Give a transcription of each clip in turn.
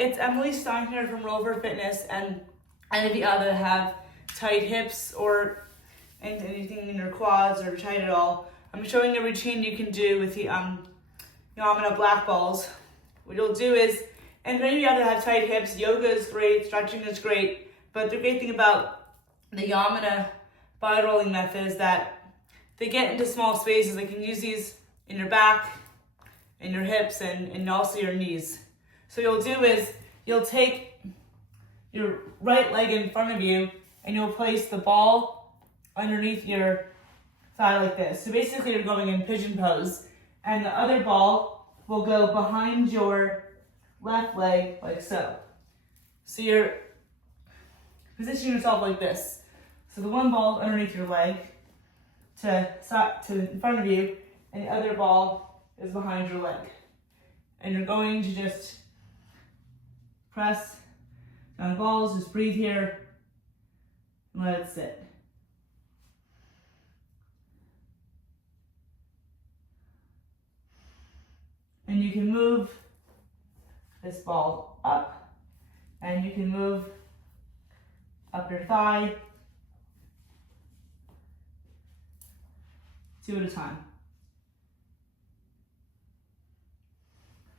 it's Emily Stein here from Rover Fitness, and if you either have tight hips or anything in your quads or tight at all, I'm showing a routine you can do with the Yamuna black balls. What you'll do is, and if you either have tight hips, yoga is great, stretching is great, but the great thing about the Yamuna body rolling method is that they get into small spaces. They can use these in your back, in your hips, and also your knees. So what you'll do is, you'll take your right leg in front of you and you'll place the ball underneath your thigh like this. So basically you're going in pigeon pose, and the other ball will go behind your left leg like so. So you're positioning yourself like this. So the one ball is underneath your leg to in front of you, and the other ball is behind your leg. And you're going to just press down the balls, just breathe here, and let it sit. And you can move this ball up, and you can move up your thigh, 2 at a time.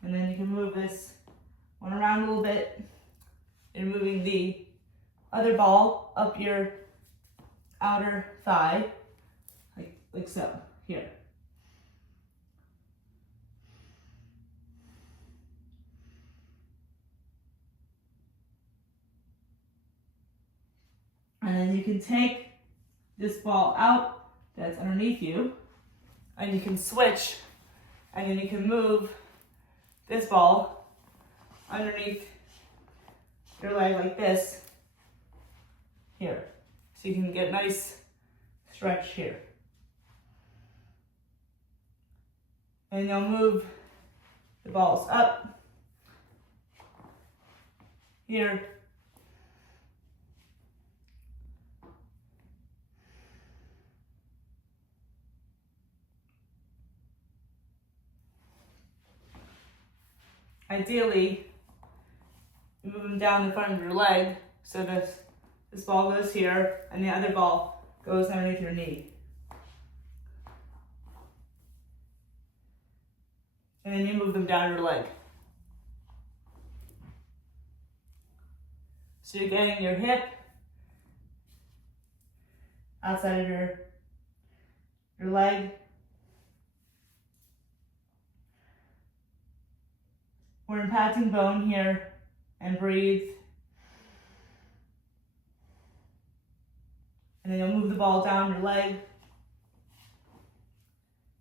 And then you can move this one around a little bit. You're moving the other ball up your outer thigh, like so, here. And then you can take this ball out that's underneath you, and you can switch, and then you can move this ball underneath your leg like this, here. So you can get a nice stretch here. And you'll move the balls up here. Ideally, you move them down the front of your leg, so this ball goes here, and the other ball goes underneath your knee. And then you move them down your leg. So you're getting your hip outside of your leg. We're impacting bone here, and breathe. And then you'll move the ball down your leg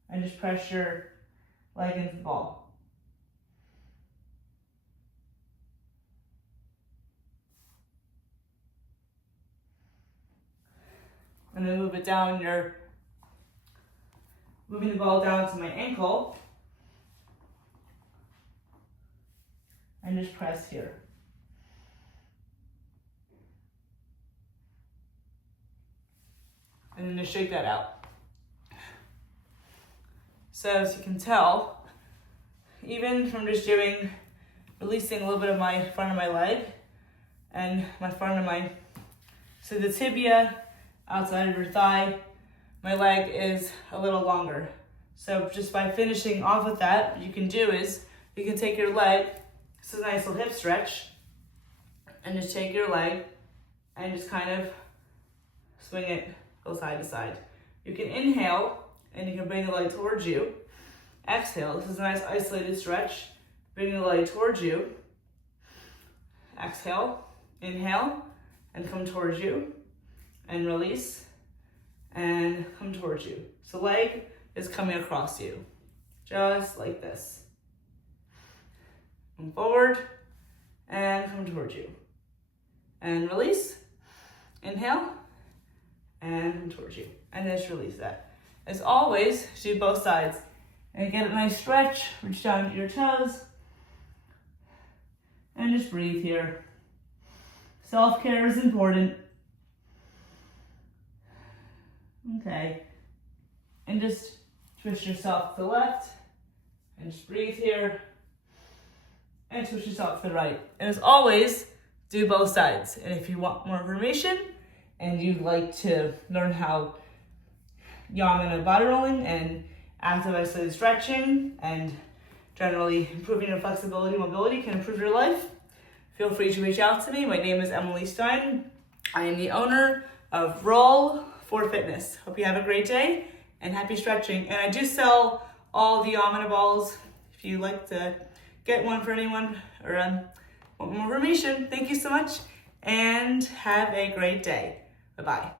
and just press your leg into the ball. And then move it down, you're moving the ball down to my ankle. And just press here. And then just shake that out. So as you can tell, even from just releasing a little bit of my front of my leg and my front of my, so the tibia outside of your thigh, my leg is a little longer. So just by finishing off with that, what you can do is, you can take your leg, this is a nice little hip stretch, and just take your leg and just kind of swing it, go side to side. You can inhale, and you can bring the leg towards you. Exhale, this is a nice isolated stretch. Bring the leg towards you. Exhale, inhale, and come towards you. And release, and come towards you. So leg is coming across you, just like this. Come forward, and come towards you. And release, inhale, and come towards you. And just release that. As always, do both sides. And get a nice stretch, reach down to your toes. And just breathe here. Self-care is important. Okay. And just twist yourself to the left. And just breathe here. and switch yourself to the right. And as always, do both sides. And if you want more information and you'd like to learn how Yamuna body rolling and active isolated stretching and generally improving your flexibility and mobility can improve your life, feel free to reach out to me. My name is Emily Stein. I am the owner of Roll for Fitness. Hope you have a great day and happy stretching. And I do sell all the Yamuna balls if you'd like to get one for anyone or want more information. Thank you so much and have a great day. Bye-bye.